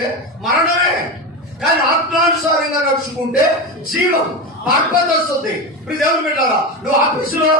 నడుచుకుంటే మరణమే, కానీ ఆత్మానుసారంగా నడుచుకుంటే జీవం, పర్పస్ వస్తుంది. ఇప్పుడు దేవుని పెట్టారా, నువ్వు ఆఫీసులో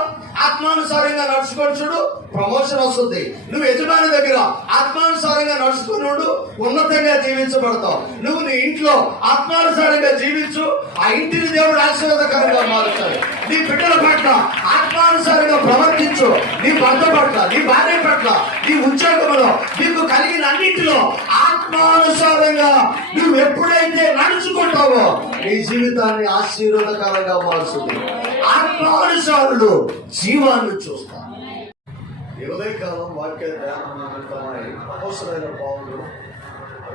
ఆత్మానుసారంగా నడుచుకొని చూడు, ప్రమోషన్ వస్తుంది. నువ్వు యజమాని దగ్గర ఆత్మానుసారంగా నడుచుకున్నాడు, ఉన్నతంగా జీవించబడతావు. నువ్వు నీ ఇంట్లో ఆత్మానుసారంగా జీవించు, ఆ ఇంటిని దేవుడు ఆశీర్వాదకరంగా మారుతాడు. నీ బిడ్డల పట్ల ఆత్మానుసారంగా ప్రవర్తించు, నీ భర్త పట్ల, నీ భార్య పట్ల, నీ ఉద్యోగంలో నీకు కలిగిన అన్నింటిలో ఆత్మానుసారంగా నువ్వు ఎప్పుడైతే నడుచుకుంటావో నీ జీవితాన్ని ఆశీర్వాదకరంగా మారుతుంది. ఆత్మానుసారులు జీవాన్ని చూస్తారు. ఉదయకాలం వాక్య ధ్యానం నిమిత్తమై అపోస్తలుడైన పౌలు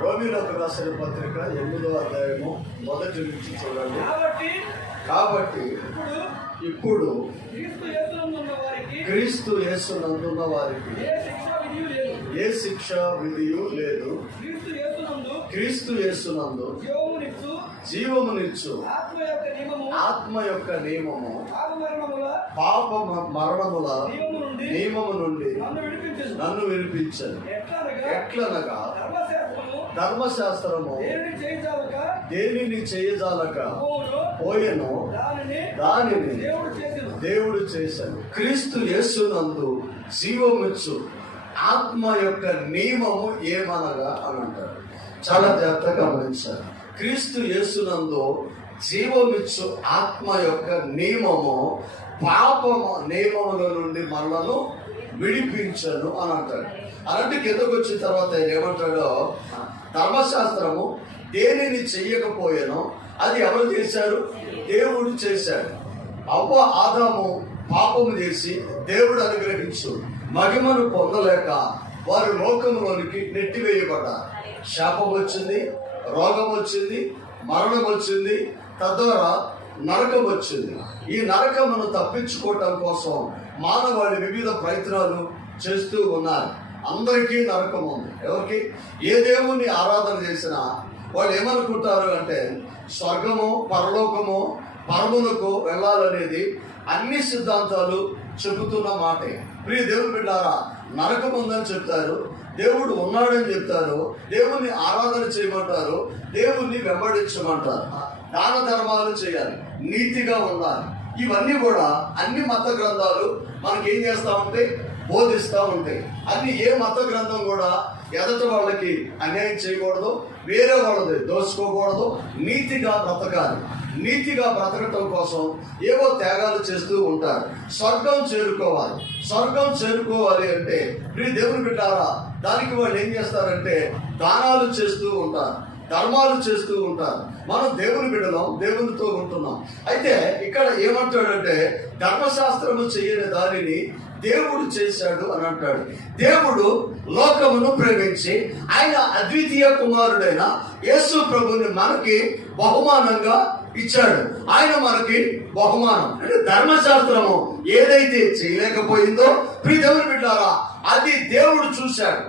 రోమీయులకు రాసిన పత్రిక 8వ అధ్యాయము 1 నుంచి చూడండి. కాబట్టి ఇప్పుడు క్రీస్తు యేసునందున్న వారికి ఏ శిక్ష విధియు లేదు. క్రీస్తు యేసునందు జీవమునిచ్చు ఆత్మ యొక్క నియమము పాప మరణముల నియమము నుండి నన్ను విడిపించను. ఎట్లనగా ధర్మశాస్త్రము దేనిని చేయజాలక పోయెనో దానిని దేవుడు చేశాను. క్రీస్తు యేసునందు జీవమిచ్చు ఆత్మ యొక్క నియమము ఏమనగా అని అంటారు. చాలా జాగ్రత్తగా గమనించారు. క్రీస్తు యేసునందు జీవమిచ్చు ఆత్మ యొక్క నియమము పాపము నియమముల నుండి మనలను విడిపించను అని అంటాడు. అలాంటి కిందకు వచ్చిన తర్వాత ఆయన ఏమంటాడో, ధర్మశాస్త్రము దేనిని చెయ్యకపోయానో అది ఎవరు చేశారు? దేవుడు చేశాడు. అవ్వ ఆదాము పాపము చేసి దేవుడు అనుగ్రహించు మహిమను పొందలేక వారు లోకంలోనికి నెట్టివేయబడ్డారు. శాపం వచ్చింది, రోగం వచ్చింది, మరణం వచ్చింది, తద్వారా నరకం వచ్చింది. ఈ నరకమును తప్పించుకోవటం కోసం మానవాళి వివిధ ప్రయత్నాలు చేస్తూ ఉన్నారు. అందరికీ నరకం ఉంది. ఎవరికి? ఏ దేవుణ్ణి ఆరాధన చేసినా వాళ్ళు ఏమనుకుంటారు అంటే స్వర్గము, పరలోకము, పరములకు వెళ్ళాలనేది అన్ని సిద్ధాంతాలు చెబుతున్న మాటే. ప్రియ దేవుని బిడ్డారా, నరకం ఉందని చెప్తారు, దేవుడు ఉన్నాడని చెప్తారు, దేవుణ్ణి ఆరాధన చేయమంటారు, దేవుణ్ణి వెంబడించమంటారు, దాన ధర్మాలు చేయాలి, నీతిగా ఉండాలి. ఇవన్నీ కూడా అన్ని మత గ్రంథాలు మనకేం చేస్తా ఉంటాయి? బోధిస్తూ ఉంటాయి. అన్ని ఏ మత గ్రంథం కూడా ఎదటి వాళ్ళకి అన్యాయం చేయకూడదు, వేరే వాళ్ళది దోచుకోకూడదు, నీతిగా బ్రతకాలి. నీతిగా బ్రతకటం కోసం ఏవో త్యాగాలు చేస్తూ ఉంటారు. స్వర్గం చేరుకోవాలి. స్వర్గం చేరుకోవాలి అంటే ప్రియ దేవుని బిడ్డారా, దానికి వాళ్ళు ఏం చేస్తారంటే దానాలు చేస్తూ ఉంటారు, ధర్మాలు చేస్తూ ఉంటారు. మనం దేవుని బిడ్డలం, దేవునితో ఉంటున్నాం. అయితే ఇక్కడ ఏమంటాడంటే ధర్మశాస్త్రము చేయని దానిని దేవుడు చేశాడు అని అంటాడు. దేవుడు లోకమును ప్రేమించి ఆయన అద్వితీయ కుమారుడైన యేసు ప్రభుని మనకి బహుమానంగా ఇచ్చాడు. ఆయన మనకి బహుమానం అంటే ధర్మశాస్త్రము ఏదైతే చేయలేకపోయిందో ప్రియ దేవుని బిడ్డారా, అది దేవుడు చూశాడు.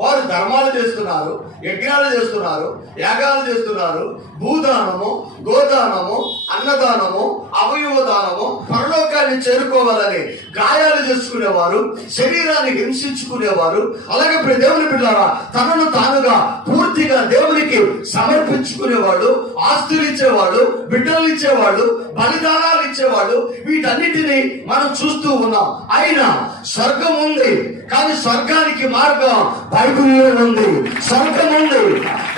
వారు ధర్మాలు చేస్తున్నారు, యజ్ఞాలు చేస్తున్నారు, యాగాలు చేస్తున్నారు, భూదానము, గోదానము, అన్నదానము, అవయవ దానము, పరలోకాన్ని చేరుకోవాలని గాయాలు చేసుకునేవారు, శరీరాన్ని హింసించుకునేవారు. అలాగే ప్రియ దేవుని బిడ్డారా, తనను తానుగా పూర్తిగా దేవునికి సమర్పించుకునేవాడు, ఆస్తులు ఇచ్చేవాడు, బిడ్డలు ఇచ్చేవాడు, బలిదానాలు ఇచ్చేవాడు. వీటన్నిటిని మనం చూస్తూ ఉన్నాం. అయినా స్వర్గం ఉంది, కానీ స్వర్గానికి మార్గం బైబిల్లో ఉంది. స్వర్గం ఉంది,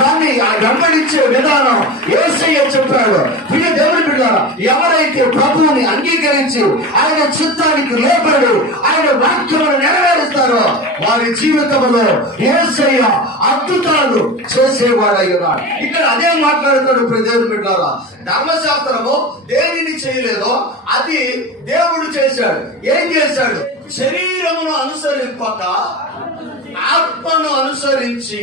కానీ ఆ వెంబడించే విధానం యేసయ్య చెప్పాడు. ప్రియ దేవుని బిడ్డలారా, ఎవరైతే ప్రభువుని అంగీకరించి ఆయన చిత్తానికి లోబడి ఆయన వాక్యమును నెరవేరుస్తారో వారి జీవితంలో యేసయ్య అద్భుతాలు చేసేవాడై ఉన్నాడు. ఇక్కడ అదే మాట్లాడుతాడు. ప్రియ దేవుని బిడ్డలారా, ధర్మశాస్త్రము దేనిని చేయలేదో అది దేవుడు చేశాడు. ఏం చేశాడు? శరీరమును అనుసరింపక ఆత్మను అనుసరించి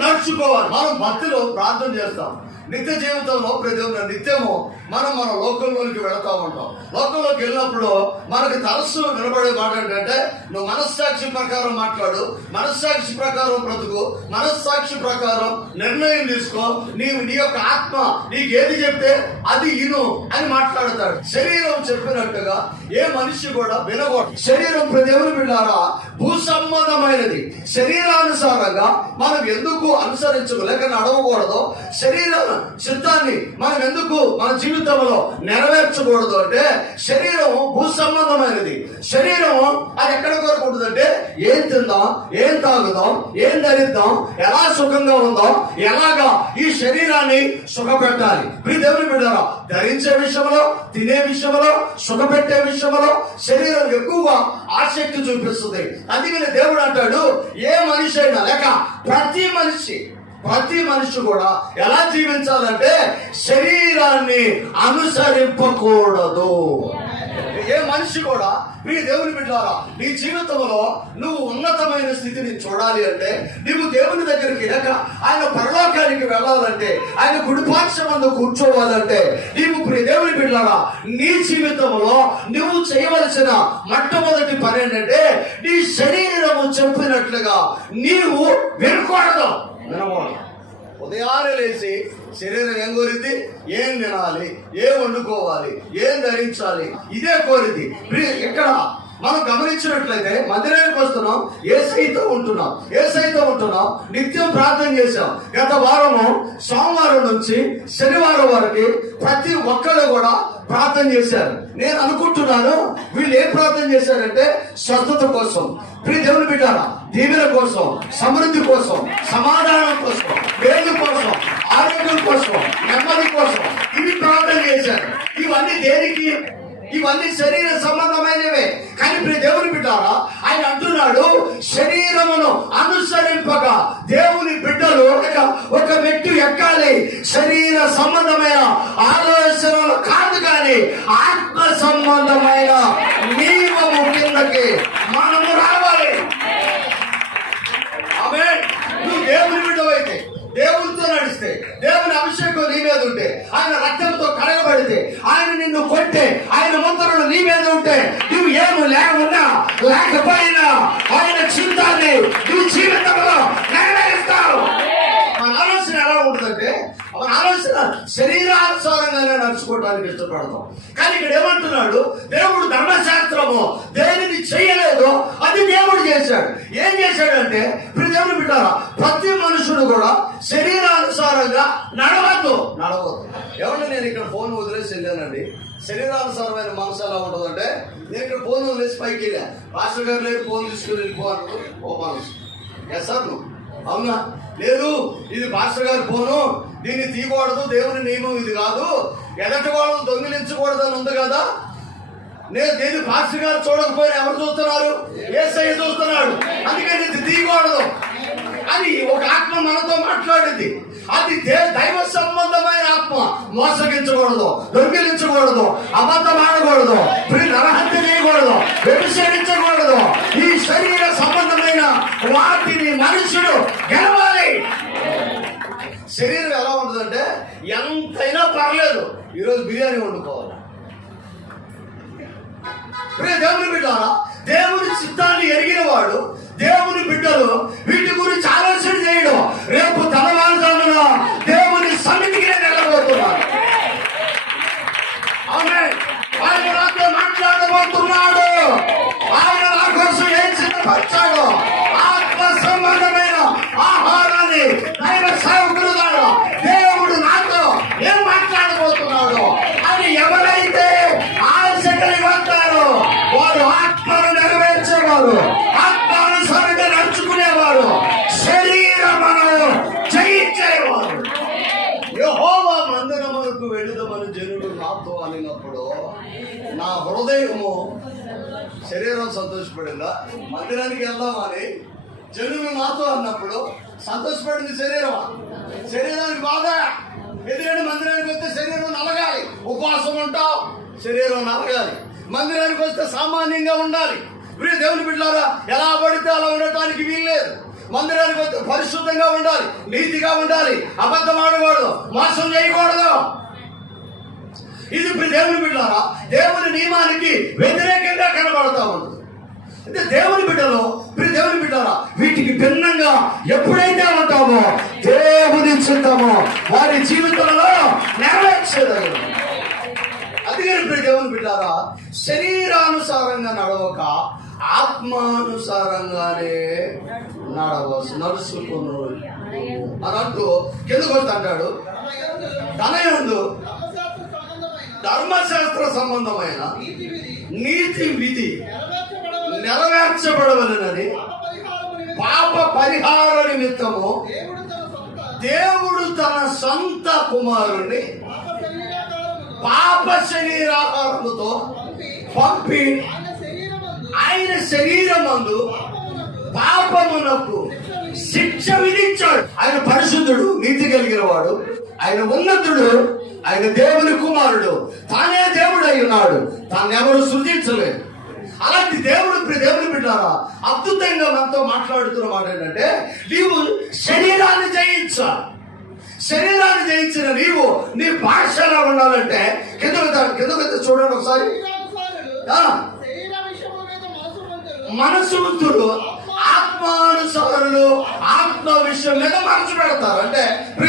నడుచుకోవాలి. మనం భక్తిలో ప్రార్థన చేస్తాం. నిత్య జీవితంలో ప్రతి నిత్యము మనం మన లోకంలోకి వెళతా ఉంటాం. లోకంలోకి వెళ్ళినప్పుడు మనకి తరచు నిలబడే మాట ఏంటంటే నువ్వు మనస్సాక్షి ప్రకారం మాట్లాడు, మనస్సాక్షి ప్రకారం బ్రతుకు, మనస్సాక్షి ప్రకారం నిర్ణయం తీసుకో, నీ యొక్క ఆత్మ నీకు ఏది చెప్తే అది ఇను అని మాట్లాడతాడు. శరీరం చెప్పినట్టుగా ఏ మనిషి కూడా వినకూడదు. శరీరం దేవుని బిడ్డారా భూ సంబంధమైనది. శరీరానుసారంగా మనం ఎందుకు అనుసరించలేక నడవకూడదు, శరీర సిద్ధాన్ని మనం ఎందుకు మన జీవితంలో నెరవేర్చకూడదు అంటే శరీరం భూ సంబంధమైనది. శరీరం అది ఎక్కడ కొరకు ఉంటుందంటే ఏం తిందాం, ఏం తాగుదాం, ఏం ధరిద్దాం, ఎలా సుఖంగా ఉందాం, ఎలాగా ఈ శరీరాన్ని సుఖపెట్టాలి. దేవుని బిడ్డారా ధరించే విషయంలో, తినే విషయంలో, సుఖపెట్టే విషయంలో శరీరం ఎక్కువగా ఆసక్తి చూపిస్తుంది. అందుకని దేవుడు అంటాడు ఏ మనిషి అయినా లేక ప్రతి మనిషి కూడా ఎలా జీవించాలంటే శరీరాన్ని అనుసరింపకూడదు. ఏ మనిషి కూడా మీ దేవుని బిడ్డారా నీ జీవితంలో నువ్వు ఉన్నతమైన స్థితిని చూడాలి అంటే, నువ్వు దేవుని దగ్గరికి లేక ఆయన పరలోకానికి వెళ్ళాలంటే, ఆయన కుడిపార్శ్వమందు కూర్చోవాలంటే, నీవు దేవుని బిడ్డారా నీ జీవితంలో నువ్వు చేయవలసిన మొట్టమొదటి పని ఏంటంటే నీ శరీరము చెప్పినట్లుగా నీవు వినకూడదు. ఉదయాన్నే లేచి శరీరం ఏం కోరింది, ఏం తినాలి, ఏం వండుకోవాలి, ఏం ధరించాలి, ఇదే కోరింది. ఇక్కడ మనం గమనించినట్లయితే మందిరానికి వస్తున్నాం, యేసయ్యతో ఉంటున్నాం, నిత్యం ప్రార్థన చేశాం. గత వారము సోమవారం నుంచి శనివారం వరకు ప్రతి ఒక్కరు కూడా ప్రార్థన చేశారు. నేను అనుకుంటున్నాను వీళ్ళు ఏం ప్రార్థన చేశారంటే స్వస్థత కోసం, దేవుని బిడ్డారా దీవెన కోసం, సమృద్ధి కోసం, సమాధానం కోసం, వేలు కోసం, ఆరోగ్యం కోసం, నెమ్మది కోసం ఇవి ప్రార్థన చేశారు. ఇవన్నీ దేనికి? ఇవన్నీ శరీర సంబంధమైనవే. కానీ దేవుని బిడ్డారా ఆయన అంటున్నాడు శరీరమును అనుసరింపగా దేవుని బిడ్డలు ఒక వ్యక్తి ఎక్కాలి శరీర సంబంధమైన ఆలోచనలు కాదు, కానీ ఆత్మ సంబంధమైన నియమము కిందకి మనము రావాలి. ఆమేన్. నువ్వు దేవుని బిడ్డవైతే, దేవునితో నడిస్తే, దేవుని అభిషేకం నీ మీద ఉంటే, ఆయన రక్తంతో కడగబడితే, ఆయన నిన్ను కొట్టే, ఆయన మంత్రులు నీ మీద ఉంటే, నువ్వు ఏమి లేకపోయినా ఆయన చిత్తాన్ని నువ్వు జీవితంలో నెరవేరుస్తావు. మన ఆలోచన ఎలా ఉంటుందంటే మన ఆలోచన శరీరానుసారంగానే నడుచుకోవడానికి ఇష్టపడతాం. కానీ ఇక్కడ ఏమంటున్నాడు దేవుడు ధర్మశాస్త్రము దేనిని చేయలేదు అది దేవుడు చేశాడు. ఏం చేశాడంటే దేవుడు బిడ్డారా ప్రతి మనుషుడు కూడా శరీరానుసారంగా నడవద్దు. ఎవరు నేను ఇక్కడ ఫోన్ వదిలేసి వెళ్ళానండి, శరీరానుసారమైన మనసు ఎలా ఉంటుంది అంటే నేను ఇక్కడ ఫోన్ వదిలేసి పైకి వెళ్ళా, మాస్టర్ గారు లేదు ఫోన్ తీసుకుని వెళ్ళిపోవాలి ఓ మనసు. ఎస్ సార్ నువ్వు అవునా? లేదు ఇది మాస్టర్ గారి ఫోను, దీన్ని తీయకూడదు, దేవుని నియమం ఇది కాదు, ఎదటి వాళ్ళు దొంగిలించకూడదు అని ఉంది కదా. నేను మాస్టర్ గారు చూడకపోయినా ఎవరు చూస్తున్నారు? యేసయ్య చూస్తున్నాడు. అందుకని ఇది తీయకూడదు అని ఒక ఆత్మ మనతో మాట్లాడింది. అది దైవ సంబంధమైన ఆత్మ. మోసగించకూడదు, దొంగిలించకూడదు, అబద్ధం ఆడకూడదు, నరహత్య చేయకూడదు, వ్యభిచరించకూడదు. ఈ శరీర సంబంధమైన వాటిని మనుషుడు గెలవాలి. శరీరం ఎలా ఉంటుందంటే ఎంతైనా పర్లేదు ఈరోజు బిర్యానీ వండుకోవాలి. దేవుని బిడ్డారా దేవుని చిత్తాన్ని ఎరిగిన వాడు, దేవుని బిడ్డలు వీటి గురించి ఆలోచన చేయడం. రేపు తెల్లవారుజామున దేవుని సన్నిధికి వెళ్ళబోతున్నాడు. ఆయన నాతో మాట్లాడబోతున్నాడు. ఆయన నా కోసం ఏం సిద్ధపరిచాడు? ఆత్మ సంబంధమైన ఆహారాన్ని దైవ సేవకులు ద్వారా దేవుడు నాతో ఏం మాట్లాడబోతున్నాడు అని ఎవరైతే ఆశ కలిగి ఉంటారో వారు ఆత్మను నెరవేర్చేవారు, ఆత్మానుసారంగా నడుచుకునేవారు, శరీరమును జయించేవారు. యెహోవా మందిరమునకు వెళ్ళుదమని జనులు నాతో అనినప్పుడు నా హృదయము శరీరం సంతోషపడిందా? మందిరానికి వెళ్దామని జనులు నాతో అన్నప్పుడు సంతోషపడింది శరీరానికి బాగా. ఎందుకంటే మందిరానికి వస్తే శరీరం నలగాలి, ఉపవాసం ఉంటావు, శరీరం నలగాలి. మందిరానికి వస్తే సామాన్యంగా ఉండాలి. దేవుని బిడ్డలారా ఎలా పడితే అలా ఉండటానికి వీల్లేదు. మందిరానికి వస్తే పరిశుద్ధంగా ఉండాలి, నీతిగా ఉండాలి, అబద్ధం ఆడకూడదు, మోసం చేయకూడదు. ఇది దేవుని బిడ్డలారా దేవుని నియమానికి వ్యతిరేకంగా కనబడతా ఉంది. అంటే దేవుని బిడ్డలారా వీటికి భిన్నంగా ఎప్పుడైతే ఉంటామో దేవుని చిత్తమో వారి జీవితంలో నెరవేర్చేదరు. అందుకని ఇప్పుడు దేవుని బిడ్డారా, శరీరానుసారంగా నడవక ఆత్మానుసారంగానే నడుచుకును అని అంటూ కిందకు వస్తే అంటాడు, తన యందు ధర్మశాస్త్ర సంబంధమైన నీతి విధి నెరవేర్చబడవలెనని పాప పరిహార నిమిత్తము దేవుడు తన సొంత కుమారుణ్ణి పాప శరీరాకారముతో పంపి ఆయన శరీరమందు పాపమునకు శిక్ష విధించాడు. ఆయన పరిశుద్ధుడు, నీతి కలిగిన వాడు, ఆయన ఉన్నతుడు, ఆయన దేవుని కుమారుడు, తానే దేవుడు అయి ఉన్నాడు, తానెవరు సృజించలేదు. అలాంటి దేవుని బిడ్డారా, అద్భుతంగా మనతో మాట్లాడుతున్న మాట ఏంటంటే, నీవు శరీరాన్ని జయించాలి. శరీరాన్ని జయించిన నీవు నీ భాష ఎలా ఉండాలంటే, కింద చూడండి ఒకసారి. మనసువంతుడు, ఆత్మానుసారులు ఆత్మ విషయం మీద మనసు పెడతారు. అంటే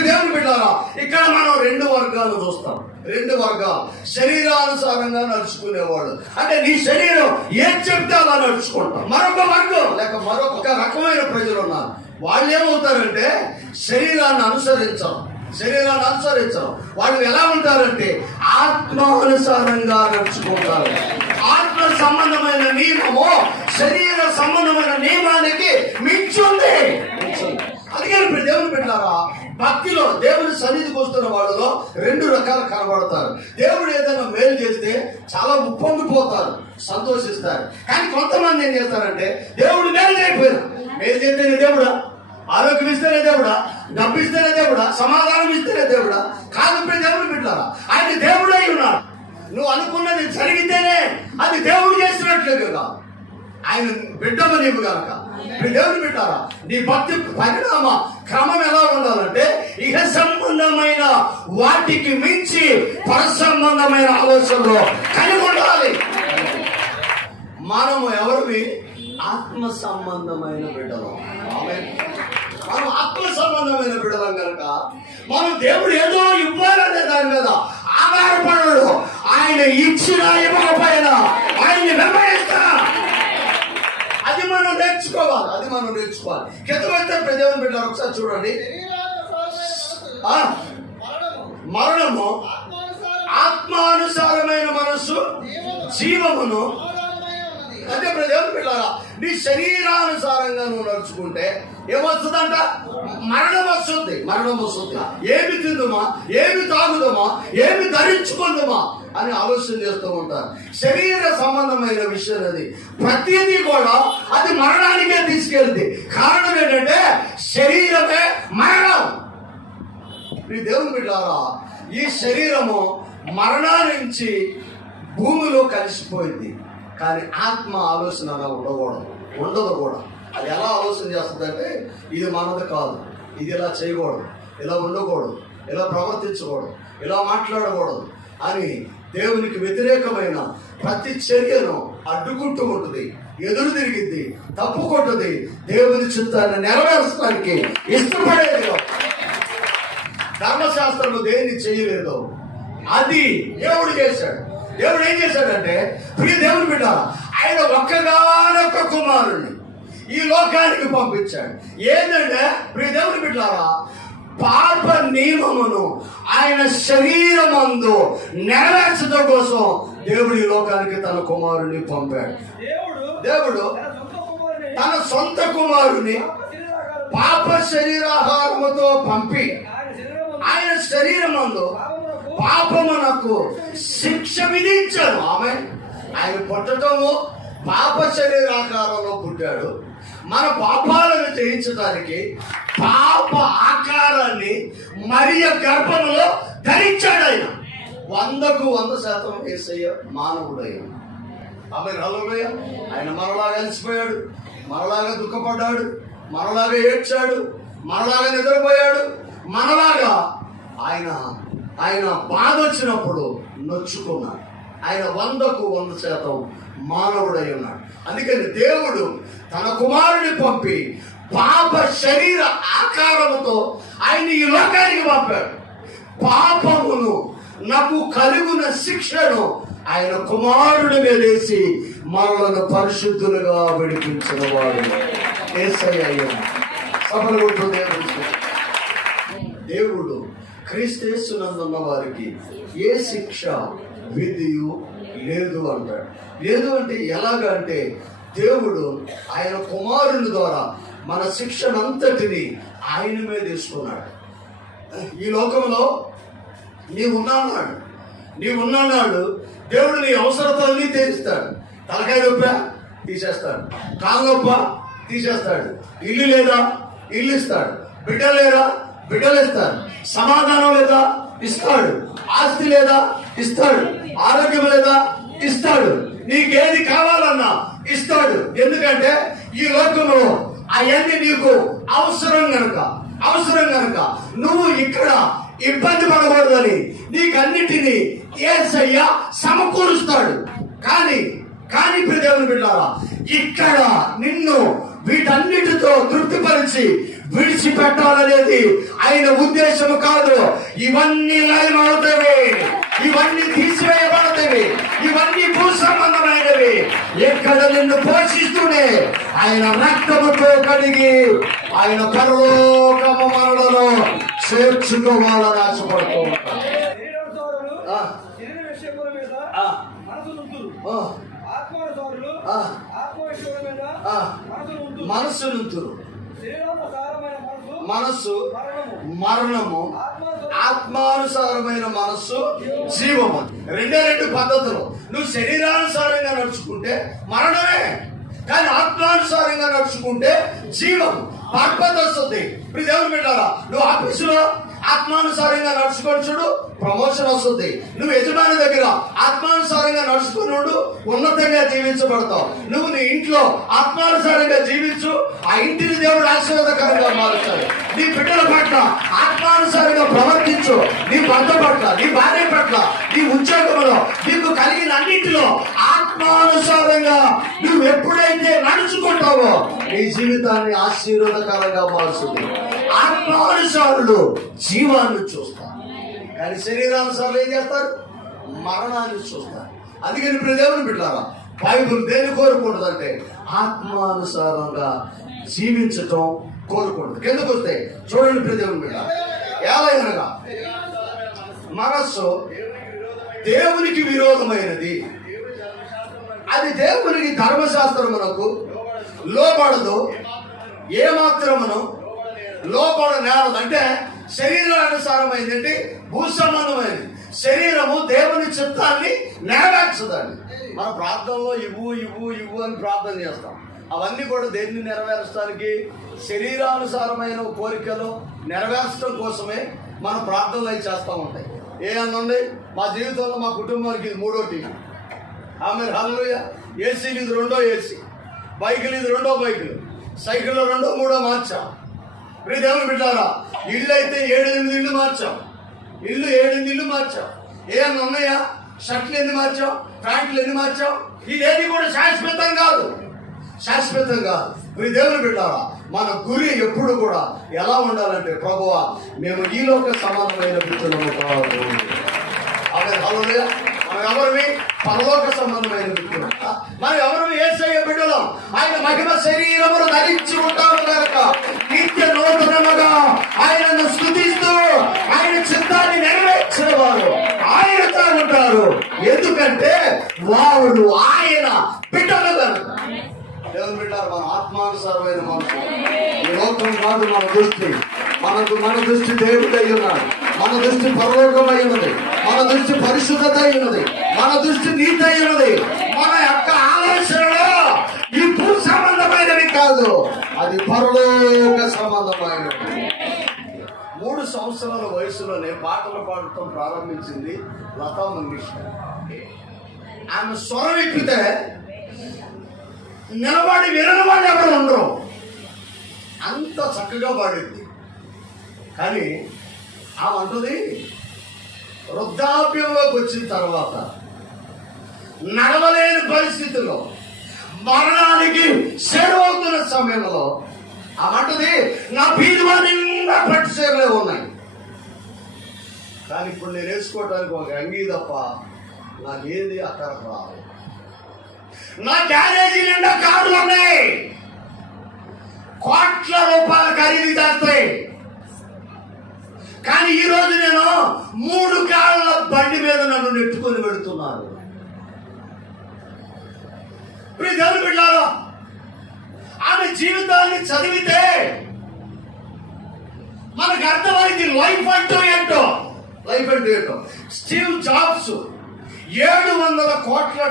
దేవుని బిడ్డారా, ఇక్కడ మనం రెండు వర్గాలు చూస్తాం. రెండు వర్గాలు, శరీరానుసారంగా నడుచుకునేవాడు, అంటే నీ శరీరం ఏం చెప్తే అలా నడుచుకుంటాం. మరొక వర్గం లేక మరొక రకమైన ప్రజలు ఉన్నారు. వాళ్ళు ఏమవుతారంటే శరీరాన్ని అనుసరించరు. వాళ్ళు ఎలా ఉంటారంటే ఆత్మానుసారంగా నడుచుకుంటారు. ఆత్మ సంబంధమైన నియమము శరీర సంబంధమైన నియమానికి మించుంది. అందుకని దేవుని బిడ్డలారా, భక్తిలో దేవుని సన్నిధికి వస్తున్న వాళ్ళలో రెండు రకాలు కనబడతారు. దేవుడు ఏదైనా మేలు చేస్తే చాలా ఉప్పొంగిపోతారు, సంతోషిస్తారు. కానీ కొంతమంది ఏం చేస్తారంటే, దేవుడు మేలు చేయకపోయినా, మేలు చేస్తేనే దేవుడా, ఆరోగ్యం ఇస్తేనే దేవుడా, డబ్బు ఇస్తేనే దేవుడా, సమాధానం ఇస్తేనే దేవుడా కాదు. దేవుడు బిడ్డలారా, ఆయన దేవుడై ఉన్నాడు. నువ్వు అనుకున్నది జరిగితేనే అది దేవుడు చేసినట్లే కదా, ఆయన బిడ్డము నీవు కనుక. దేవుని బిడ్డారా, నీ భక్తి పరిణామ క్రమం ఎలా ఉండాలంటే, ఇహ సంబంధమైన వాటికి మించి పర సంబంధమైన ఆలోచనలో కలిగి ఉండాలి. మనము ఎవరివి? ఆత్మ సంబంధమైన బిడ్డలు. మనం ఆత్మ సంబంధమైన బిడ్డలం కనుక మనం దేవుడు ఏదో ఇవ్వాలనే దాని మీద ఆధారపడడు. ఆయన ఇచ్చినా ఇవ్వకపోయినా ఆయన్ని వెంబడిస్తా. అది మనం నేర్చుకోవాలి. కింద దేవుని బిడ్డలు ఒకసారి చూడండి. మరణము, ఆత్మానుసారమైన మనస్సు జీవమును. అంటే దేవుని బిడ్డలారా, నీ శరీరానుసారంగా నువ్వు నడుచుకుంటే ఏమొస్తుందంట? మరణం వస్తుంది. ఏమి తిందుమా, ఏమి తాగుదమా, ఏమి ధరించుకుందామా అని ఆలోచన చేస్తూ ఉంటారు. శరీర సంబంధమైన విషయం అది ప్రతిదీ కూడా అది మరణానికే తీసుకెళ్తుంది. కారణం ఏంటంటే శరీరమే మరణం. ఈ దేవుని బిడ్డలారా, ఈ శరీరము మరణానికి భూమిలో కలిసిపోయింది. కానీ ఆత్మ ఆలోచన అలా ఉండదు కూడా. అది ఎలా ఆలోచన చేస్తుందంటే, ఇది మనది కాదు, ఇది ఇలా చేయకూడదు, ఇలా ఉండకూడదు, ఇలా ప్రవర్తించకూడదు, ఇలా మాట్లాడకూడదు అని దేవునికి వ్యతిరేకమైన ప్రతి చర్యను అడ్డుకుంటూ ఉంటుంది, ఎదురు తిరిగింది, తప్పుకుంటుంది. దేవుని చిత్తాన్ని నెరవేర్చడానికి ఇష్టపడేది. ధర్మశాస్త్రంలో దేన్ని చేయలేదు, అది దేవుడు చేశాడు. దేవుడు ఏం చేశాడంటే, ప్రియ దేవుని బిడ్డ, ఆయన ఒక్కగానొక్క కుమారుణ్ణి ఈ లోకానికి పంపించాడు. ఏంటంటే ప్రియ దేవుని బిడ్డలారా, పాప నియమమును ఆయన శరీరమందు నెరవేర్చడం కోసం దేవుడు ఈ లోకానికి తన కుమారుని పంపాడు. దేవుడు తన సొంత కుమారుని పాప శరీరాహారముతో పంపి ఆయన శరీరమందు పాపమునకు శిక్ష విధించాడు. ఆయన పుట్టటము పాప శరీరాకారంలో పుట్టాడు. మన పాపాలను జయించడానికి పాప ఆకారాన్ని మరియ గర్భంలో ధరించాడు. ఆయన 100% యేసయ్య మానవుడయ్య. ఆయన మనలాగా అలసిపోయాడు, మనలాగా దుఃఖపడ్డాడు, మనలాగా ఏడ్చాడు, మనలాగా నిద్రపోయాడు, మనలాగా ఆయన బాధ వచ్చినప్పుడు నొచ్చుకున్నాడు. ఆయన 100% మానవుడై ఉన్నాడు. అందుకని దేవుడు తన కుమారుని పంపి పాప శరీర ఆకారముతో ఆయన ఈ లోకానికి పంపాడు. పాపమును నాకు కలుగున శిక్షను ఆయన కుమారుడి మీద వేసి మనలను పరిశుద్ధులుగా విడిపించిన వాడు యేసయ్య. సఫలు దేవుడు క్రీస్తేస్తున్నందున్న వారికి ఏ శిక్ష విధియు లేదు అంటాడు. లేదు అంటే ఎలాగంటే దేవుడు ఆయన కుమారుని ద్వారా మన శిక్షనంతటిని ఆయన మీద తీసుకున్నాడు. ఈ లోకంలో నీవున్నాడు దేవుడు నీ అవసరతలన్నీ తీరుస్తాడు. తలకాయ నొప్ప తీసేస్తాడు, కాలు నొప్ప తీసేస్తాడు, ఇల్లు లేదా ఇల్లు ఇస్తాడు, బిడ్డలు లేదా బిడ్డలు ఇస్తాడు, సమాధానం లేదా ఇస్తాడు, ఆస్తి లేదా ఇస్తాడు, ఆరోగ్యం లేదా ఇస్తాడు, నీకేది కావాలన్నా ఇస్తాడు. ఎందుకంటే ఈ లోకంలో అవన్నీ నీకు అవసరం గనక నువ్వు ఇక్కడ ఇబ్బంది పడకూడదని నీకన్నిటినీ యేసయ్య సమకూరుస్తాడు. కానీ దేవుని బిడ్డలారా, ఇక్కడ నిన్ను వీటన్నిటితో తృప్తిపరిచి విడిచిపెట్టాలనేది ఆయన ఉద్దేశం కాదు. ఇవన్నీ లయమవుతాయి, ఇవన్నీ తీసివేయబడతాయి, ఇవన్నీ భూ సంబంధమైనవి. ఎక్కడ నిన్ను పోషిస్తూనే ఆయన రక్తముతో కడిగి ఆయన పరలోకము మనలను చేర్చుకోవాలని ఆశపడుతూ ఉంటాడు. మనస్సు మరణము, ఆత్మానుసారమైన మనస్సు జీవము. రెండు పద్ధతులు. నువ్వు శరీరానుసారంగా నడుచుకుంటే మరణమే, కానీ ఆత్మానుసారంగా నడుచుకుంటే జీవం, పర్పత వస్తుంది. ఇప్పుడు దేవుని పెట్టాలా, నువ్వు ఆఫీసులో ఆత్మానుసారంగా నడుచుకొని చూడు, ప్రమోషన్ వస్తుంది. నువ్వు యజమాని దగ్గర ఆత్మానుసారంగా నడుచుకున్నాడు, ఉన్నతంగా జీవించబడతావు. నువ్వు నీ ఇంట్లో ఆత్మానుసారంగా జీవించు, ఆ ఇంటిని దేవుడు ఆశీర్వాదకరంగా మారుస్తాడు. నీ బిడ్డల పట్ల ఆత్మానుసారంగా ప్రవర్తించు, నీ భర్త పట్ల, నీ భార్య పట్ల, నీ ఉద్యోగంలో నీకు కలిగిన అన్నింటిలో ఆత్మానుసారంగా నువ్వు ఎప్పుడైతే నడుచుకుంటావో నీ జీవితాన్ని ఆశీర్వాదకరంగా మారుస్తుంది. ఆత్మానుసారులు జీవాన్ని చూస్తారు, కానీ శరీరానుసారులు ఏం చేస్తారు? మరణాన్ని చూస్తారు. అందుకని ఇప్పుడు దేవుని బిడ్డలారా, బైబిల్ దేన్ని కోరుకుంటుంది అంటే ఆత్మానుసారంగా జీవించటం కోరుకుంటుంది. ఎందుకు వస్తే చూడండి ఇప్పుడు దేవుని బిడ్డ, ఏలైనగా మనస్సు దేవునికి విరోధమైనది, అది దేవునికి ధర్మశాస్త్రమునకు లోపడదు, ఏమాత్రమును లోపడనేరదు. అంటే శరీరానుసారమైందంటే భూ సంబంధమైనది. శరీరము దేవుని చిత్తాన్ని నెరవేర్చదండి. మన ప్రార్థనలో ఇవ్వు అని ప్రార్థన చేస్తాం. అవన్నీ కూడా దేన్ని నెరవేర్చడానికి? శరీరానుసారమైన కోరికలు నెరవేర్చడం కోసమే మన ప్రార్థనలు అవి చేస్తూ ఉంటాయి. ఏమన్నండి, మా జీవితంలో మా కుటుంబానికి ఇది 3వ టీవీ, ఆమె హల్లెలూయా. ఏసీలు ఇది 2వ ఏసీ, బైకులు ఇది 2వ బైకులు, సైకిల్లో 2వ 3వ మార్చాం. దేవుని బిడ్డారా, ఇల్లు అయితే 7-8 ఇల్లు మార్చాం, 7-8 ఇల్లు మార్చాం. ఏమన్నా ఉన్నాయా? షర్ట్లు ఎన్ని మార్చాం, ప్యాంట్లు ఎన్ని మార్చాం? ఇదేది కూడా శాశ్వతం కాదు. దేవుని బిడ్డారా, మన గురి ఎప్పుడు కూడా ఎలా ఉండాలంటే, ప్రభువా మేము ఈ లోక సంబంధమైన వృత్తులము కాదు, మనం ఎవరివి? పరలోక సంబంధమైన వృత్తులు. మనం ఎవరివి? యేసయ్య బిడ్డలం. ఆయన మహిమ శరీరమును ధరించి ఉంటాము కనుక నిత్య నూతనముగా ఆయనను స్తుతిస్తూ ఆయన చిత్తాన్ని నెరవేర్చిన వారు ఆయనతో ఉంటారు. ఎందుకంటే వారు ఆయన బిడ్డలు కనుక. దేవుని బిడ్డారు, మన ఆత్మానుసారమైన మనసు. ఈ లోకం కాదు మన దృష్టి. మన దృష్టి దేవుడు అయి ఉన్నాడు, మన దృష్టి పరలోకం అయి ఉన్నది, మన దృష్టి పరిశుద్ధత అయి ఉన్నది, మన దృష్టి నీతి అయి ఉన్నది. మన యొక్క ఆలోచనలో ఈ భూ సంబంధమైనవి కాదు, అది పరలోక సంబంధమైనవి. 3 సంవత్సరాల వయసులోనే పాటలు పాడటం ప్రారంభించింది లతా మంగేష్కర్. ఆమె స్వరం ఎక్కితే నిలబడి వినని వాళ్ళు ఎవరు ఉండరు, అంత చక్కగా పాడింది. కానీ ఆమె అంటుంది, వృద్ధాప్యంలోకి వచ్చిన తర్వాత నడవలేని పరిస్థితుల్లో మరణానికి చేరువవుతున్న సమయంలో ఆమె అంటుంది, నా బీరువా నిండా పట్టు చీరలే ఉన్నాయి, కానీ ఇప్పుడు నేను వేసుకోవటానికి ఒక అంగీ తప్ప నాకేది అక్కడ రాదు. నా గ్యారేజీ నిండా కార్లు ఉన్నాయి, కోట్ల రూపాయలు ఖరీదు చేస్తాయి. కానీ ఈరోజు నేను 3 కాళ్ళ బండి మీద నన్ను నెట్టుకొని పెడుతున్నాను. దేవుని బిడ్డలారా, ఆమె జీవితాన్ని చదివితే మనకు అర్థమైంది లైఫ్ అంటే ఏంటో. స్టీవ్ జాబ్స్ $700 కోట్ల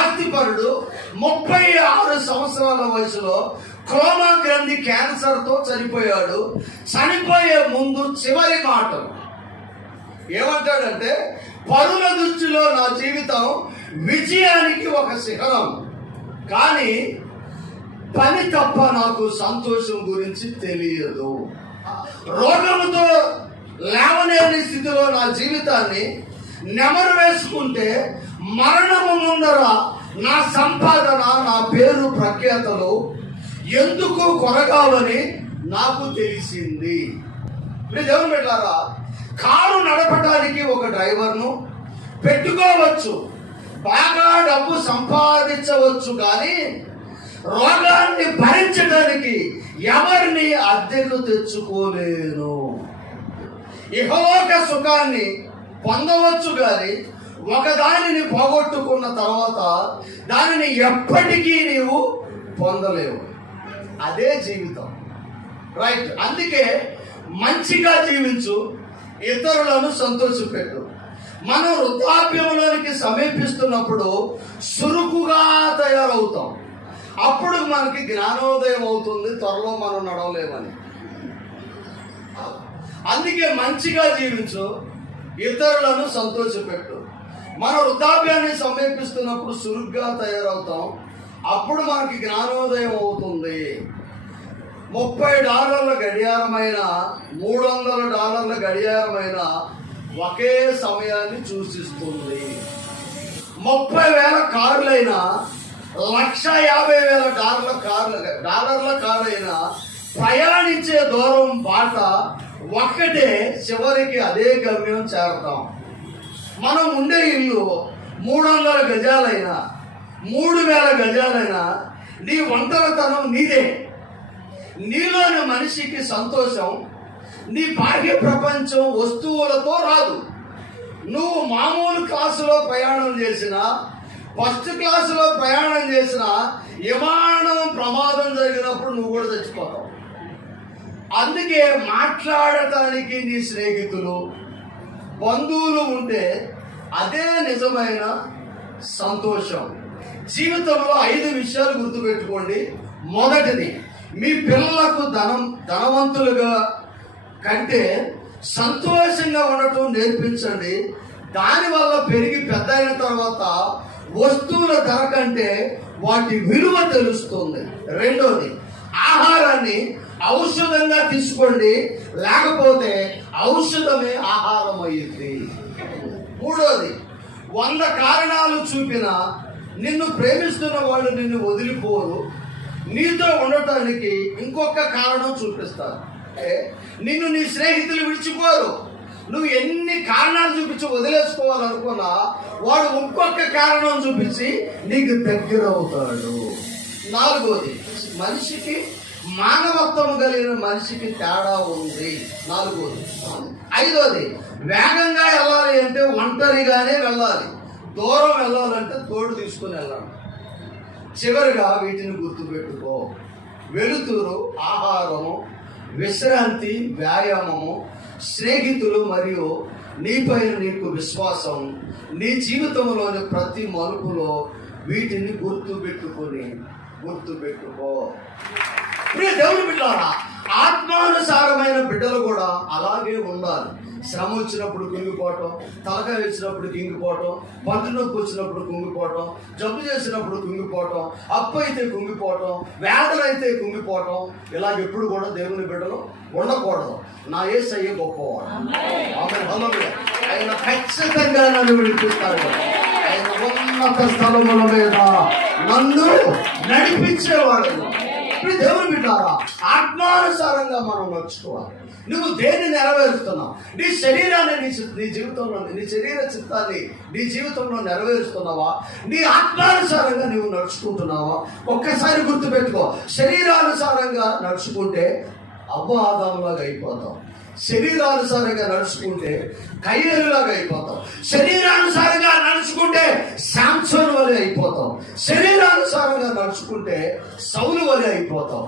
ఆస్తిపరుడు, 36 సంవత్సరాల వయసులో క్రోమా గ్రంథి క్యాన్సర్ తో చనిపోయాడు. చనిపోయే ముందు చివరి మాట ఏమంటాడంటే, పరుల దృష్టిలో నా జీవితం విజయానికి ఒక శిఖరం, కానీ పని తప్ప నాకు సంతోషం గురించి తెలియదు. రోగముతో లేవలేని స్థితిలో నా జీవితాన్ని నెమరు వేసుకుంటే మరణము ముందర నా సంపాదన, నా పేరు ప్రఖ్యాతలు ఎందుకు కొరగాలని నాకు తెలిసింది. దేవుని బిడ్డలారా, కారు నడపడానికి ఒక డ్రైవర్ను పెట్టుకోవచ్చు, బాగా డబ్బు సంపాదించవచ్చు, కానీ రోగాన్ని భరించడానికి ఎవరిని అద్దెకు తెచ్చుకోలేను. ఇహలోక సుఖాన్ని పొందవచ్చు, కానీ ఒకదానిని పోగొట్టుకున్న తర్వాత దానిని ఎప్పటికీ నీవు పొందలేవు. అదే జీవితం, రైట్? అందుకే మంచిగా జీవించు, ఇతరులను సంతోషపెట్టు. మనం వృద్ధాప్యంలోనికి సమీపిస్తున్నప్పుడు సురుకుగా తయారవుతాం. అప్పుడు మనకి జ్ఞానోదయం అవుతుంది, త్వరలో మనం నడవలేమని. అందుకే మంచిగా జీవించు, ఇతరులను సంతోషపెట్టు. మన వృద్ధాప్యాన్ని సమీపిస్తున్నప్పుడు సురుగ్గా తయారవుతాం, అప్పుడు మనకి జ్ఞానోదయం అవుతుంది. $30 గడియారమైన, $300 గడియారమైన ఒకే సమయాన్ని సూచిస్తుంది. 30,000 కార్లైనా, $150,000 కారు అయినా ప్రయాణించే దూరం బాట ఒక్కటే, చివరికి అదే గమ్యం చేరతాం. మనం ఉండే ఇల్లు 300 గజాలైనా, 3,000 గజాలైనా నీ ఒంటరితనం నీదే. నీలోని మనిషికి సంతోషం నీ బాహ్య ప్రపంచం వస్తువులతో రాదు. నువ్వు మామూలు క్లాసులో ప్రయాణం చేసినా, ఫస్ట్ క్లాసులో ప్రయాణం చేసినా, విమానం ప్రమాదం జరిగినప్పుడు నువ్వు కూడా చచ్చిపోతావు. అందుకే మాట్లాడటానికి నీ స్నేహితులు, బంధువులు ఉంటే అదే నిజమైన సంతోషం. జీవితంలో 5 విషయాలు గుర్తుపెట్టుకోండి. మొదటిది, మీ పిల్లలకు ధనవంతులుగా కంటే సంతోషంగా ఉండటం నేర్పించండి. దానివల్ల పెరిగి పెద్ద అయిన తర్వాత వస్తువుల ధర కంటే వాటి విలువ తెలుస్తుంది. రెండోది, ఆహారాన్ని ఔషధంగా తీసుకోండి, లేకపోతే ఔషధమే ఆహారం అయ్యింది. మూడోది, 100 కారణాలు చూపినా నిన్ను ప్రేమిస్తున్న వాళ్ళు నిన్ను వదిలిపోరు, నీతో ఉండటానికి ఇంకొక కారణం చూపిస్తారు. నిన్ను నీ స్నేహితులు విడిచిపోరు. నువ్వు ఎన్ని కారణాలు చూపించి వదిలేసుకోవాలనుకున్నా వాడు ఇంకొక కారణం చూపించి నీకు దగ్గర అవుతాడు. నాలుగోది, మనిషికి మానవత్వం కలిగిన మనిషికి తేడా ఉంది. నాలుగోది. ఐదోది, వేగంగా వెళ్ళాలి అంటే ఒంటరిగానే వెళ్ళాలి, దూరం వెళ్ళాలంటే తోడు తీసుకుని వెళ్ళాలి. చివరిగా వీటిని గుర్తుపెట్టుకో: వెలుతురు, ఆహారము, విశ్రాంతి, వ్యాయామము, స్నేహితులు మరియు నీపైన నీకు విశ్వాసం. నీ జీవితంలోని ప్రతి మలుపులో వీటిని గుర్తుపెట్టుకో. ప్రియ దేవుని బిడ్డలారా, ఆత్మానుసారమైన బిడ్డలు కూడా అలాగే ఉండాలి. శ్రమ వచ్చినప్పుడు కుంగిపోవటం, తలకాయ వచ్చినప్పుడు కుంగిపోవటం, పంట నొప్పి వచ్చినప్పుడు కుంగిపోవటం, జబ్బు చేసినప్పుడు కుంగిపోవటం, అప్పు అయితే కుంగిపోవటం, వేదనైతే కుంగిపోవటం, ఇలాగెప్పుడు కూడా దేవుని బిడ్డలు ఉండకూడదు. నా యేసయ్య గొప్పవాడు. ఆయన ఖచ్చితంగా నన్ను విడిపిస్తాడు. ఆయన ఉన్నత స్థలముల మీద నన్ను నడిపించేవాడు. ఇప్పుడు దేవుని బిడ్డారా, ఆత్మానుసారంగా మనం నడుచుకోవాలి. నువ్వు దేన్ని నెరవేరుస్తున్నావు? నీ శరీరాన్ని నీ జీవితంలో, నీ శరీర చిత్తాన్ని నీ జీవితంలో నెరవేరుస్తున్నావా? నీ ఆత్మానుసారంగా నువ్వు నడుచుకుంటున్నావా? ఒక్కసారి గుర్తుపెట్టుకో, శరీరానుసారంగా నడుచుకుంటే అవ్వ ఆదాములాగా అయిపోతాం. శరీరానుసారంగా నడుచుకుంటే కయ్యేరులాగా అయిపోతాం. శరీరానుసారంగా నడుచుకుంటే శాంసోను వలె అయిపోతాం. శరీరానుసారంగా నడుచుకుంటే సౌలు వలె అయిపోతాం.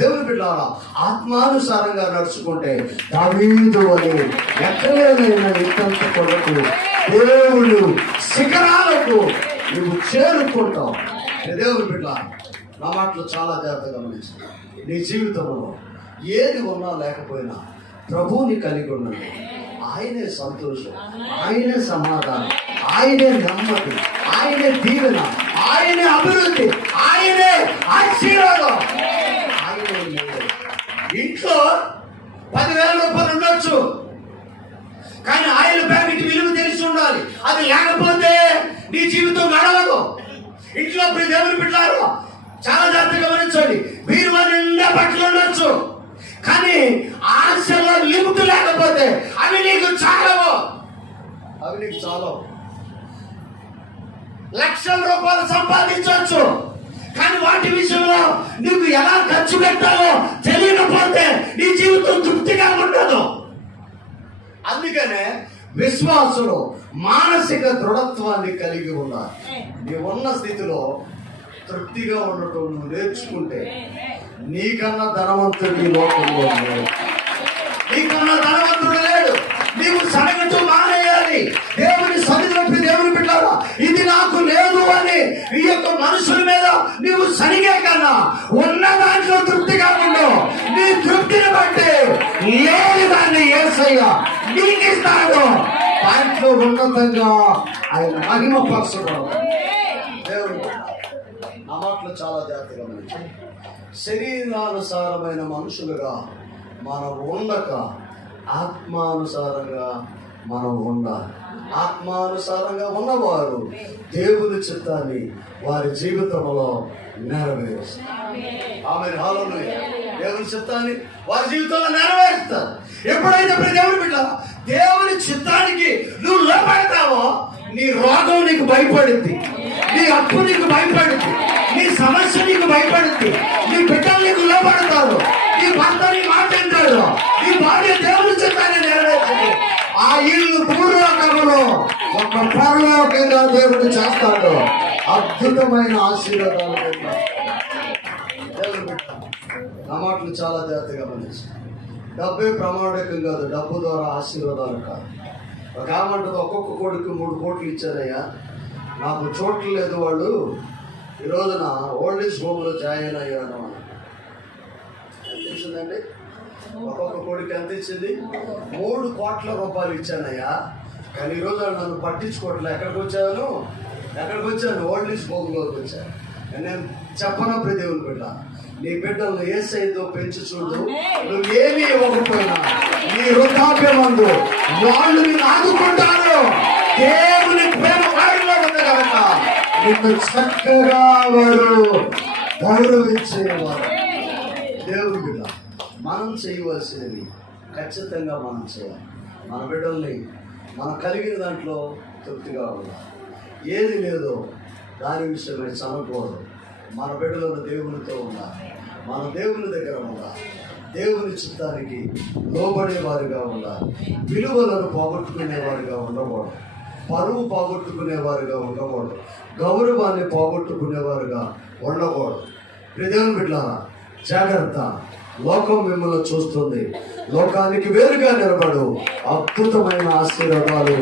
దేవుని బిడ్డలారా, ఆత్మానుసారంగా నడుచుకుంటే దావీదు వలె ఎక్కలేనైనా ఇంతంత కొరకు దేవుడు శిఖరాలకు నువ్వు చేరుకుంటావు. దేవుని బిడ్డలారా, నా మాటలు చాలా జాగ్రత్తగా గమనించు. నీ జీవితంలో ఏది ఉన్నా లేకపోయినా ప్రభువుని కలిగి ఉండండి. ఆయనే సంతోషం, ఆయనే సమాధానం, ఆయనే నెమ్మది, ఆయనే దీవెన, ఆయనే అభివృద్ధి, ఆయనే ఆశీర్వాదం, ఆయనే మేలు. ఇంట్లో 10,000 రూపాయలు ఉండొచ్చు, కానీ ఆయిల్ ప్యాకెట్ విలువ తెలిసి ఉండాలి. అది లేకపోతే నీ జీవితం గడవదు. ఇంట్లో దేవుని బిడ్డలారు చాలా జాగ్రత్తగా గమనించండి. మీరు నిండా బట్టలు ఉండొచ్చు, కానీ ఆశలో లిమిట్ లేకపోతే అవి నీకు చాలవు. లక్షల రూపాయలు సంపాదించవచ్చు, కానీ వాటి విషయంలో నీకు ఎలా ఖర్చు పెట్టాలో తెలియకపోతే నీ జీవితం తృప్తిగా ఉండదు. అందుకనే విశ్వాసులు మానసిక దృఢత్వాన్ని కలిగి ఉండాలి. నీ ఉన్న స్థితిలో తృప్తిగా ఉండటం నువ్వు నేర్చుకుంటే నీకన్నా ధనవంతుడు ఈ లోకంలో లేడు. నీకన్నా ధనవంతుడు లేడు. నీవు సనగటం మానేయాలి. దేవుని సన్నిధిలో దేవుని బిడ్డలారా, ఇది నాకు లేదు అని ఈ యొక్క మనుషుల మీద నీవు సనిగే కన్నా ఉన్న దాంట్లో తృప్తిగా ఉండు. నీ తృప్తిని బట్టి లేని దాన్ని యేసయ్య నీకు ఇస్తాడు. దాంట్లో ఉన్నతంగా ఆయన మహిమ పరచడం. దేవుని ఆ మాటలు చాలా జాగ్రత్తగా గమనించండి. శరీరానుసారమైన మనుషులుగా మనం ఉండక ఆత్మానుసారంగా మనం ఉండాలి. ఆత్మానుసారంగా ఉన్నవారు దేవుని చిత్తాన్ని వారి జీవితంలో నెరవేరుస్తారు. ఆమేన్, హల్లెలూయా. దేవుని చిత్తాన్ని వారి జీవితంలో నెరవేరుస్తారు. ఎప్పుడైతే దేవుని బిడ్డ దేవుని చిత్తానికి నువ్వు లోపడతావో నీ రోగం నీకు భయపడుద్ది, నీ అప్పు నీకు భయపడుద్ది, నీ సమస్య నీకు భయపడుద్ది, నీ బిడ్డలు నీకు లోపడతారు, నీ భర్త నీ మాట వింటాడు, నీ భార్య దేవుని చిత్తాన్ని నెరవేర్చింది. ఆ ఇల్లు పూర్వకంలో ఒక పరలోకంగా దేవుడు చేస్తాడు. అద్భుతమైన ఆశీర్వాదాలు. దేవుని బిడ్డ నా మాటలు చాలా జాగ్రత్తగా గమనించు. డబ్బే ప్రమాణకం కాదు, డబ్బు ద్వారా ఆశీర్వాదాలు కాదు. ఒక ఆమంటది, ఒక్కొక్క కొడుకు 3 కోట్లు ఇచ్చారయ్యా, నాకు చోట్లు లేదు, వాళ్ళు ఈ రోజున ఓల్డ్ ఏజ్ హోమ్లో జాయిన్ అయ్యాను అని తెలిసిందండి. ఒక్కొక్క కొడుకు ఎంత ఇచ్చింది? 3 కోట్ల రూపాయలు ఇచ్చానయ్యా, కానీ ఈరోజు నన్ను పట్టించుకోవట్లే. ఎక్కడికి వచ్చాను? ఓల్డ్ ఏజ్ హోమ్లోకి వచ్చాను. నేను చెప్పనప్పుడు దేవుని బిడ్డ, నీ బిడ్డలను యేసయ్యతో పెంచి చూడు. నువ్వేమీ ఇవ్వకపోయినా నీ వృద్ధాప్యమందు వాళ్ళు నిన్ను ఆదుకుంటారు. దేవుని ప్రేమ వారిలో ఉంది కనుక నిన్ను చక్కగా వారు గౌరవించేవారు. దేవుని బిడ్డ మనం చేయవలసినవి ఖచ్చితంగా మనం చేయాలి. మన బిడ్డల్ని మనం కలిగిన దాంట్లో తృప్తిగా ఉండాలి. ఏది లేదో దాని విషయమై చనకూడదు. మన బిడ్డలను దేవునితో ఉండాలి, మన దేవుని దగ్గర ఉండాలి, దేవుని చిత్తానికి లోబడే వారిగా ఉండాలి. విలువలను పోగొట్టుకునేవారిగా ఉండకూడదు, పరువు పోగొట్టుకునేవారిగా ఉండకూడదు, గౌరవాన్ని పోగొట్టుకునేవారుగా ఉండకూడదు. దేవుని బిడ్డలారా జాగ్రత్త, లోకం మిమ్మల్ని చూస్తుంది. లోకానికి వేరుగా నిలబడు. అద్భుతమైన ఆశీర్వాదాలు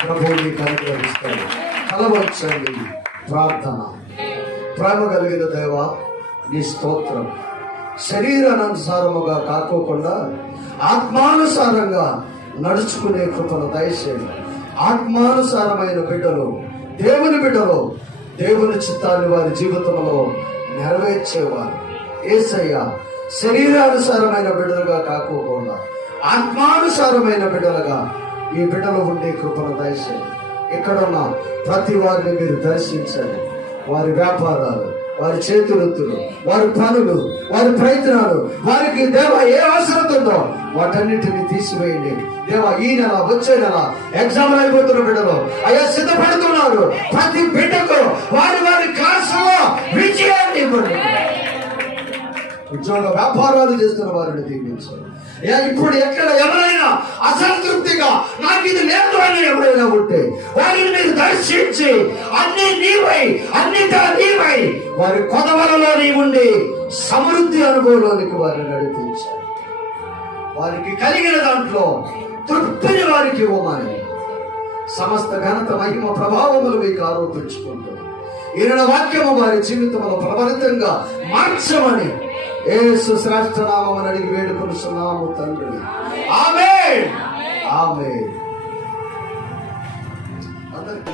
ప్రభువు నీకు అనుగ్రహిస్తాడు. కలవచ్చండి. ప్రార్థన. ప్రేమ కలిగిన దేవా, నీ స్తోత్రం. శరీరానుసారముగా కాకోకుండా ఆత్మానుసారంగా నడుచుకునే కృపను దయచేయండి. ఆత్మానుసారమైన బిడ్డలు, దేవుని బిడ్డలు, దేవుని చిత్తాన్ని వారి జీవితంలో నెరవేర్చేవారు. యేసయ్య శరీరానుసారమైన బిడ్డలుగా కాకోకుండా ఆత్మానుసారమైన బిడ్డలుగా ఈ బిడ్డలు ఉండే కృపను దయచేయండి. ఇక్కడున్న ప్రతి వారిని మీరు దర్శించండి. వారి వ్యాపారాలు, వారి చేతులెత్తులు, వారి పనులు, వారి ప్రయత్నాలు, వారికి దేవ ఏ అవసరం ఉందో వాటన్నిటిని తీసివేయండి. దేవ ఈ నెల వచ్చే నెల ఎగ్జామ్ అయిపోతున్న బిడ్డలు అయ్యా సిద్ధపడుతున్నారు. ప్రతి బిడ్డకు వారి వారి క్లాసులో విజయాన్ని ఇవ్వండి. ఉద్యోగ వ్యాపారాలు చేస్తున్న వారిని దీవించారు. ఇప్పుడు ఎక్కడ ఎవరైనా అసంతృప్తిగా నాకు ఇది లేదు అని ఎవరైనా ఉంటే వారిని మీరు దర్శించి అన్ని నీవై అన్నిటా నీవై వారి కొదవలలో నీవుండి సమృద్ధి అనుభవంలోనికి వారిని నడిపించారు. వారికి కలిగిన దాంట్లో తృప్తిని వారికి ఇవ్వమని సమస్త ఘనత మహిమ ప్రభావములు మీకు ఆరోపించుకుంటూ ఈయన వాక్యము వారి జీవితంలో ప్రభావితంగా మార్చమని యేసు శ్రేష్ఠ నామమున అడిగి వేడుకొనుచున్నాము తండ్రి. ఆమేన్. ఆమేన్. అందరికీ